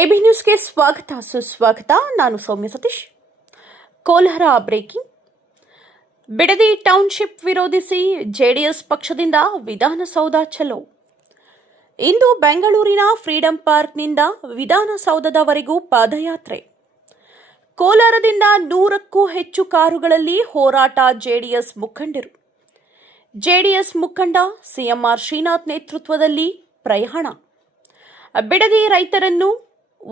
AB ನ್ಯೂಸ್ಗೆ ಸ್ವಾಗತ ಸುಸ್ವಾಗತ. ನಾನು ಸೌಮ್ಯ ಸತೀಶ್. ಕೋಲಾರ ಬ್ರೇಕಿಂಗ್. ಬಿಡದಿ ಟೌನ್ಶಿಪ್ ವಿರೋಧಿಸಿ ಜೆಡಿಎಸ್ ಪಕ್ಷದಿಂದ ವಿಧಾನಸೌಧ ಚಲೋ. ಇಂದು ಬೆಂಗಳೂರಿನ ಫ್ರೀಡಂ ಪಾರ್ಕ್ನಿಂದ ವಿಧಾನಸೌಧದವರೆಗೂ ಪಾದಯಾತ್ರೆ. ಕೋಲಾರದಿಂದ 100ಕ್ಕೂ ಹೆಚ್ಚು ಕಾರುಗಳಲ್ಲಿ ಹೋರಾಟ. ಜೆಡಿಎಸ್ ಮುಖಂಡರು. ಜೆಡಿಎಸ್ ಮುಖಂಡ ಸಿಎಂಆರ್ ಶ್ರೀನಾಥ್ ನೇತೃತ್ವದಲ್ಲಿ ಪ್ರಯಾಣ. ಬಿಡದಿ ರೈತರನ್ನು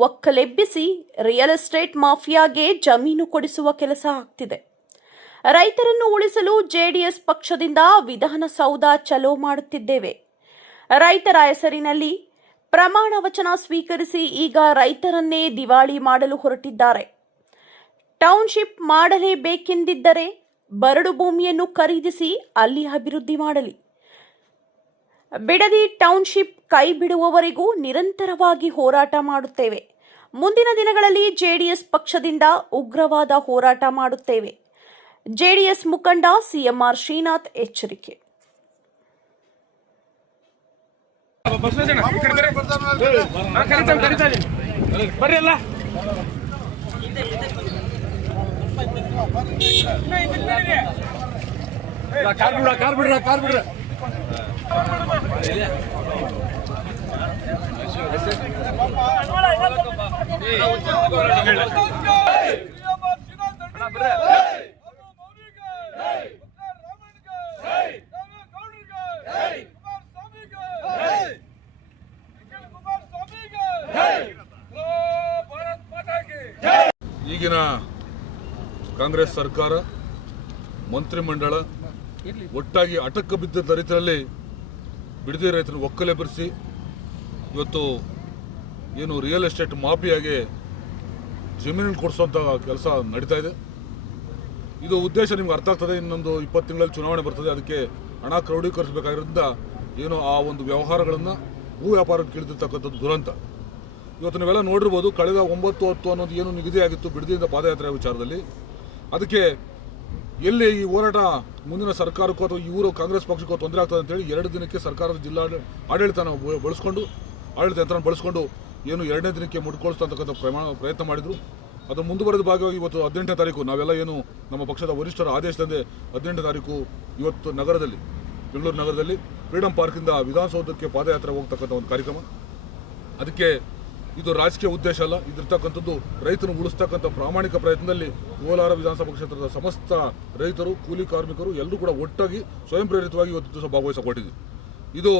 ಒಕ್ಕಲೆಬ್ಬಿಸಿ ರಿಯಲ್ ಎಸ್ಟೇಟ್ ಮಾಫಿಯಾಗೆ ಜಮೀನು ಕೊಡಿಸುವ ಕೆಲಸ ಆಗ್ತಿದೆ. ರೈತರನ್ನು ಉಳಿಸಲು ಜೆಡಿಎಸ್ ಪಕ್ಷದಿಂದ ವಿಧಾನಸೌಧ ಚಲೋ ಮಾಡುತ್ತಿದ್ದೇವೆ. ರೈತರ ಹೆಸರಿನಲ್ಲಿ ಪ್ರಮಾಣ ವಚನ ಸ್ವೀಕರಿಸಿ ಈಗ ರೈತರನ್ನೇ ದಿವಾಳಿ ಮಾಡಲು ಹೊರಟಿದ್ದಾರೆ. ಟೌನ್ಶಿಪ್ ಮಾಡಲೇಬೇಕೆಂದಿದ್ದರೆ ಬರಡು ಭೂಮಿಯನ್ನು ಖರೀದಿಸಿ ಅಲ್ಲಿ ಅಭಿವೃದ್ಧಿ ಮಾಡಲಿ. ಬಿಡದಿ ಟೌನ್ಶಿಪ್ ಕೈ ಬಿಡುವವರೆಗೂ ನಿರಂತರವಾಗಿ ಹೋರಾಟ ಮಾಡುತ್ತೇವೆ. ಮುಂದಿನ ದಿನಗಳಲ್ಲಿ ಜೆಡಿಎಸ್ ಪಕ್ಷದಿಂದ ಉಗ್ರವಾದ ಹೋರಾಟ ಮಾಡುತ್ತೇವೆ. ಜೆಡಿಎಸ್ ಮುಖಂಡ ಸಿಎಂಆರ್ ಶ್ರೀನಾಥ್ ಎಚ್ಚರಿಕೆ. ಈಗಿನ ಕಾಂಗ್ರೆಸ್ ಸರ್ಕಾರ ಮಂತ್ರಿಮಂಡಲ ಒಟ್ಟಾಗಿ ಅಟಕ ಬಿದ್ದ ರೀತಿಯಲ್ಲಿ ಬಿಡದಿ ರೈತರನ್ನು ಒಕ್ಕಲೆಬ್ಬಿಸಿ ಇವತ್ತು ಏನು ರಿಯಲ್ ಎಸ್ಟೇಟ್ ಮಾಫಿಯಾಗೆ ಜಮೀನು ಕೊಡಿಸುವಂಥ ಕೆಲಸ ನಡೀತಾ ಇದೆ. ಇದು ಉದ್ದೇಶ ನಿಮ್ಗೆ ಅರ್ಥ ಆಗ್ತದೆ. ಇನ್ನೊಂದು 20 ತಿಂಗಳಲ್ಲಿ ಚುನಾವಣೆ ಬರ್ತದೆ. ಅದಕ್ಕೆ ಹಣ ಕ್ರೋಢೀಕರಿಸಬೇಕಾಗಿರೋದ್ರಿಂದ ಏನು ಆ ಒಂದು ವ್ಯವಹಾರಗಳನ್ನು ಭೂ ವ್ಯಾಪಾರಕ್ಕೆ ಇಳಿದಿರ್ತಕ್ಕಂಥದ್ದು ದುರಂತ. ಇವತ್ತು ನೀವೆಲ್ಲ ನೋಡಿರ್ಬೋದು, ಕಳೆದ 9-10 ಅನ್ನೋದು ಏನು ನಿಗದಿಯಾಗಿತ್ತು ಬಿಡದಿಯಿಂದ ಪಾದಯಾತ್ರೆ ವಿಚಾರದಲ್ಲಿ, ಅದಕ್ಕೆ ಎಲ್ಲಿ ಈ ಹೋರಾಟ ಮುಂದಿನ ಸರ್ಕಾರಕ್ಕೂ ಅಥವಾ ಇವರು ಕಾಂಗ್ರೆಸ್ ಪಕ್ಷಕ್ಕೂ ತೊಂದರೆ ಆಗ್ತದೆ ಅಂತೇಳಿ 2 ದಿನಕ್ಕೆ ಸರ್ಕಾರದ ಜಿಲ್ಲಾ ಆಡಳಿತ ಬಳಸ್ಕೊಂಡು ಏನು 2ನೇ ದಿನಕ್ಕೆ ಮುಟ್ಕೊಳಿಸ್ತಕ್ಕಂಥ ಪ್ರಯತ್ನ ಮಾಡಿದರು. ಅದು ಮುಂದುವರೆದ ಭಾಗವಾಗಿ ಇವತ್ತು 18ನೇ ತಾರೀಕು ನಾವೆಲ್ಲ ಏನು ನಮ್ಮ ಪಕ್ಷದ ವರಿಷ್ಠರ ಆದೇಶದಂತೆ 18ನೇ ತಾರೀಕು ಇವತ್ತು ಬೆಂಗಳೂರು ನಗರದಲ್ಲಿ ಫ್ರೀಡಂ ಪಾರ್ಕಿಂದ ವಿಧಾನಸೌಧಕ್ಕೆ ಪಾದಯಾತ್ರೆ ಹೋಗ್ತಕ್ಕಂಥ ಒಂದು ಕಾರ್ಯಕ್ರಮ. ಅದಕ್ಕೆ ಇದು ರಾಜಕೀಯ ಉದ್ದೇಶ ಅಲ್ಲ. ಇದಿರ್ತಕ್ಕಂಥದ್ದು ರೈತರು ಉಳಿಸ್ತಕ್ಕಂಥ ಪ್ರಾಮಾಣಿಕ ಪ್ರಯತ್ನದಲ್ಲಿ ಕೋಲಾರ ವಿಧಾನಸಭಾ ಕ್ಷೇತ್ರದ ಸಮಸ್ತ ರೈತರು, ಕೂಲಿ ಕಾರ್ಮಿಕರು ಎಲ್ಲರೂ ಕೂಡ ಒಟ್ಟಾಗಿ ಸ್ವಯಂ ಪ್ರೇರಿತವಾಗಿ ಇವತ್ತು ದಿವಸ ಭಾಗವಹಿಸಿಕೊಂಡಿದ್ದೀವಿ. ಇದು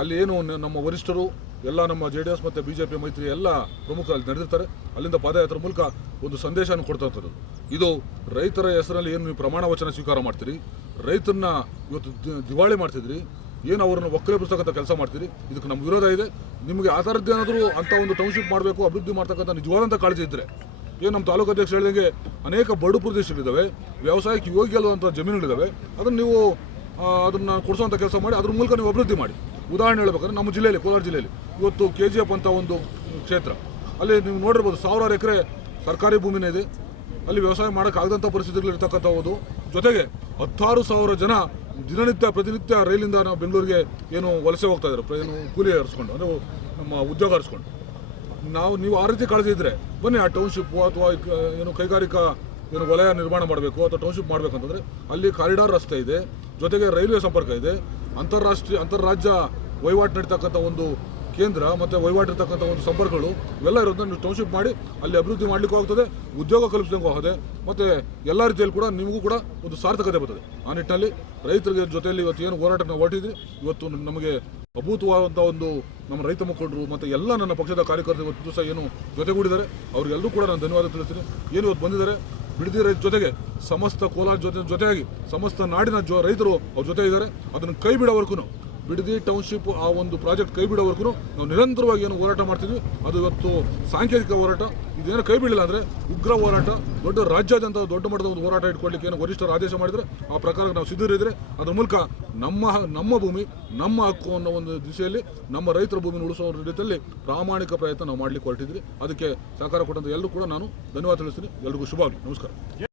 ಅಲ್ಲಿ ಏನು ನಮ್ಮ ವರಿಷ್ಠರು ಎಲ್ಲ ನಮ್ಮ JDS ಮತ್ತು BJP ಮೈತ್ರಿ ಎಲ್ಲ ಪ್ರಮುಖರು ಅಲ್ಲಿ ನಡೆದಿರ್ತಾರೆ. ಅಲ್ಲಿಂದ ಪಾದಯಾತ್ರೆ ಮೂಲಕ ಒಂದು ಸಂದೇಶವನ್ನು ಕೊಡ್ತಕ್ಕಂಥದ್ದು. ಇದು ರೈತರ ಹೆಸರಲ್ಲಿ ಏನು ನೀವು ಪ್ರಮಾಣ ವಚನ ಸ್ವೀಕಾರ ಮಾಡ್ತೀರಿ, ರೈತರನ್ನ ಇವತ್ತು ದಿವಾಳಿ ಮಾಡ್ತಿದ್ರಿ, ಏನು ಅವರನ್ನು ಒಕ್ಕಲೆಬ್ಬಿಸ್ತಕ್ಕಂಥ ಕೆಲಸ ಮಾಡ್ತೀರಿ, ಇದಕ್ಕೆ ನಮ್ಮ ವಿರೋಧ ಇದೆ. ನಿಮಗೆ ಆ ಥರದ್ದೇನಾದರೂ ಅಂಥ ಒಂದು ಟೌನ್ಶಿಪ್ ಮಾಡಬೇಕು, ಅಭಿವೃದ್ಧಿ ಮಾಡ್ತಕ್ಕಂಥ ನಿಜವಾದಂಥ ಕಾಳಜಿ ಇದ್ದರೆ, ಏನು ನಮ್ಮ ತಾಲೂಕು ಅಧ್ಯಕ್ಷರು ಹೇಳಿದಂಗೆ ಅನೇಕ ಬರಡು ಪ್ರದೇಶಗಳಿದ್ದಾವೆ, ವ್ಯವಸಾಯಕ್ಕೆ ಯೋಗ್ಯ ಅಲ್ಲುವಂಥ ಜಮೀನುಗಳಿದ್ದಾವೆ, ಅದನ್ನು ನೀವು ಅದನ್ನು ಕೊಡಿಸುವಂಥ ಕೆಲಸ ಮಾಡಿ ಅದ್ರ ಮೂಲಕ ನೀವು ಅಭಿವೃದ್ಧಿ ಮಾಡಿ. ಉದಾಹರಣೆ ಹೇಳ್ಬೇಕಾದ್ರೆ ನಮ್ಮ ಜಿಲ್ಲೆಯಲ್ಲಿ, ಕೋಲಾರ ಜಿಲ್ಲೆಯಲ್ಲಿ ಇವತ್ತು KGF ಅಂತ ಒಂದು ಕ್ಷೇತ್ರ, ಅಲ್ಲಿ ನೀವು ನೋಡಿರ್ಬೋದು 1000 ಎಕರೆ ಸರ್ಕಾರಿ ಭೂಮಿನೇ ಇದೆ. ಅಲ್ಲಿ ವ್ಯವಸಾಯ ಮಾಡೋಕ್ಕಾಗದಂಥ ಪರಿಸ್ಥಿತಿಗಳಿರ್ತಕ್ಕಂಥದ್ದು. ಜೊತೆಗೆ 16,000 ಜನ ಪ್ರತಿನಿತ್ಯ ರೈಲಿಂದ ನಾವು ಬೆಂಗಳೂರಿಗೆ ಏನು ವಲಸೆ ಹೋಗ್ತಾ ಇದ್ದಾರೆ, ಏನು ಕೂಲಿ ಹರಿಸ್ಕೊಂಡು, ಅಂದರೆ ನಮ್ಮ ಉದ್ಯೋಗ ಹರಿಸ್ಕೊಂಡು. ನೀವು ಆ ರೀತಿ ಕಾಳಜಿ ಇದ್ದರೆ ಬನ್ನಿ, ಆ ಟೌನ್ಶಿಪ್ ಅಥವಾ ಏನು ಕೈಗಾರಿಕಾ ಏನು ವಲಯ ನಿರ್ಮಾಣ ಮಾಡಬೇಕು ಅಥವಾ ಟೌನ್ಶಿಪ್ ಮಾಡಬೇಕಂತಂದರೆ ಅಲ್ಲಿ ಕಾರಿಡಾರ್ ರಸ್ತೆ ಇದೆ, ಜೊತೆಗೆ ರೈಲ್ವೆ ಸಂಪರ್ಕ ಇದೆ, ಅಂತರ್ರಾಜ್ಯ ವಹಿವಾಟು ನಡೀತಕ್ಕಂಥ ಒಂದು ಕೇಂದ್ರ ಮತ್ತು ವಹಿವಾಟು ಇರ್ತಕ್ಕಂಥ ಒಂದು ಸಂಪರ್ಕಗಳು ಇವೆಲ್ಲ ಇರೋದನ್ನ ನೀವು ಟೌನ್ಶಿಪ್ ಮಾಡಿ ಅಲ್ಲಿ ಅಭಿವೃದ್ಧಿ ಮಾಡಲಿಕ್ಕೂ ಆಗ್ತದೆ, ಉದ್ಯೋಗ ಕಲ್ಪಿಸಲಿಕ್ಕೂ ಆಗುತ್ತೆ, ಮತ್ತು ಎಲ್ಲ ರೀತಿಯಲ್ಲಿ ಕೂಡ ನಿಮಗೂ ಕೂಡ ಒಂದು ಸಾರ್ಥಕತೆ ಬರ್ತದೆ. ಆ ನಿಟ್ಟಿನಲ್ಲಿ ರೈತರಿಗೆ ಜೊತೆಯಲ್ಲಿ ಇವತ್ತು ಏನು ಹೋರಾಟ ನಾವು ಹೊರಟಿದ್ವಿ, ಇವತ್ತು ನಮಗೆ ಅಭೂತವಾದಂಥ ಒಂದು ನಮ್ಮ ರೈತ ಮುಖಂಡರು ಮತ್ತು ಎಲ್ಲ ನನ್ನ ಪಕ್ಷದ ಕಾರ್ಯಕರ್ತರು ಇವತ್ತು ದಿವಸ ಏನು ಜೊತೆಗೂಡಿದ್ದಾರೆ, ಅವ್ರಿಗೆಲ್ಲರೂ ಕೂಡ ನಾನು ಧನ್ಯವಾದ ತಿಳಿಸ್ತೀನಿ. ಏನು ಇವತ್ತು ಬಂದಿದ್ದಾರೆ ಬಿಡದಿ ರೈತ ಜೊತೆಗೆ ಸಮಸ್ತ ಕೋಲಾರ ಜೊತೆಯಾಗಿ ಸಮಸ್ತ ನಾಡಿನ ರೈತರು ಅವ್ರ ಜೊತೆ ಇದ್ದಾರೆ. ಅದನ್ನು ಕೈ ಬಿಡೋವರೆಗೂ, ಬಿಡದಿ ಟೌನ್ಶಿಪ್ ಆ ಒಂದು ಪ್ರಾಜೆಕ್ಟ್ ಕೈ ಬಿಡೋವರೆಗೂ ನಾವು ನಿರಂತರವಾಗಿ ಏನು ಹೋರಾಟ ಮಾಡ್ತಿದ್ವಿ. ಅದು ಇವತ್ತು ಸಾಂಕೇತಿಕ ಹೋರಾಟ. ಇದೇನು ಕೈ ಬಿಡಲಿಲ್ಲ ಅಂದರೆ ಉಗ್ರ ಹೋರಾಟ, ದೊಡ್ಡ ರಾಜ್ಯಾದ್ಯಂತ ದೊಡ್ಡ ಮಟ್ಟದ ಒಂದು ಹೋರಾಟ ಇಟ್ಕೊಳ್ಳಿಕ್ಕೆ ಏನು ವರಿಷ್ಠರು ಆದೇಶ ಮಾಡಿದರೆ ಆ ಪ್ರಕಾರ ನಾವು ಸಿದ್ಧರಿದ್ದರೆ ಅದ್ರ ಮೂಲಕ ನಮ್ಮ ಭೂಮಿ, ನಮ್ಮ ಹಕ್ಕು ಅನ್ನೋ ಒಂದು ದಿಶೆಯಲ್ಲಿ ನಮ್ಮ ರೈತರ ಭೂಮಿನ ಉಳಿಸೋ ರೀತಿಯಲ್ಲಿ ಪ್ರಾಮಾಣಿಕ ಪ್ರಯತ್ನ ನಾವು ಮಾಡಲಿಕ್ಕೆ ಹೊರಟಿದ್ವಿ. ಅದಕ್ಕೆ ಸಹಕಾರ ಕೊಟ್ಟಂತ ಎಲ್ಲರೂ ಕೂಡ ನಾನು ಧನ್ಯವಾದ ತಿಳಿಸ್ತೀನಿ. ಎಲ್ರಿಗೂ ಶುಭವಾಗಲಿ. ನಮಸ್ಕಾರ.